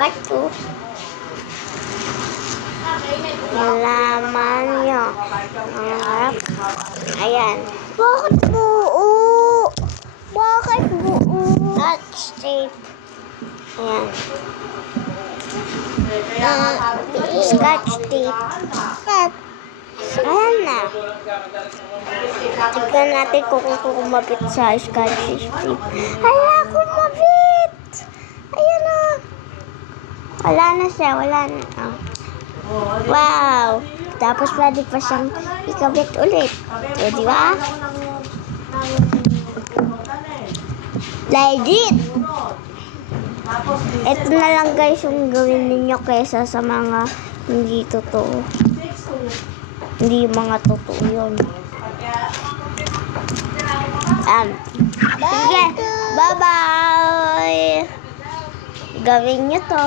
Bato. Nalaman nyo. Ang harap. Ayan. Bakit buo? Bakit buo? Scotch tape. Ayan. Scotch tape. Ayan na. Tignan natin kung kumapit sa scotch tape. Hala, kumapit! Ayan na. Wala na siya. Wala na. Oh. Wow! Tapos pwede pa siyang ikabit ulit. O, di ba? Legit! Ito na lang guys yung gawin ninyo kaysa sa mga hindi totoo. Hindi mga totoo yun. Sige, bye-bye! Gawin nyo to.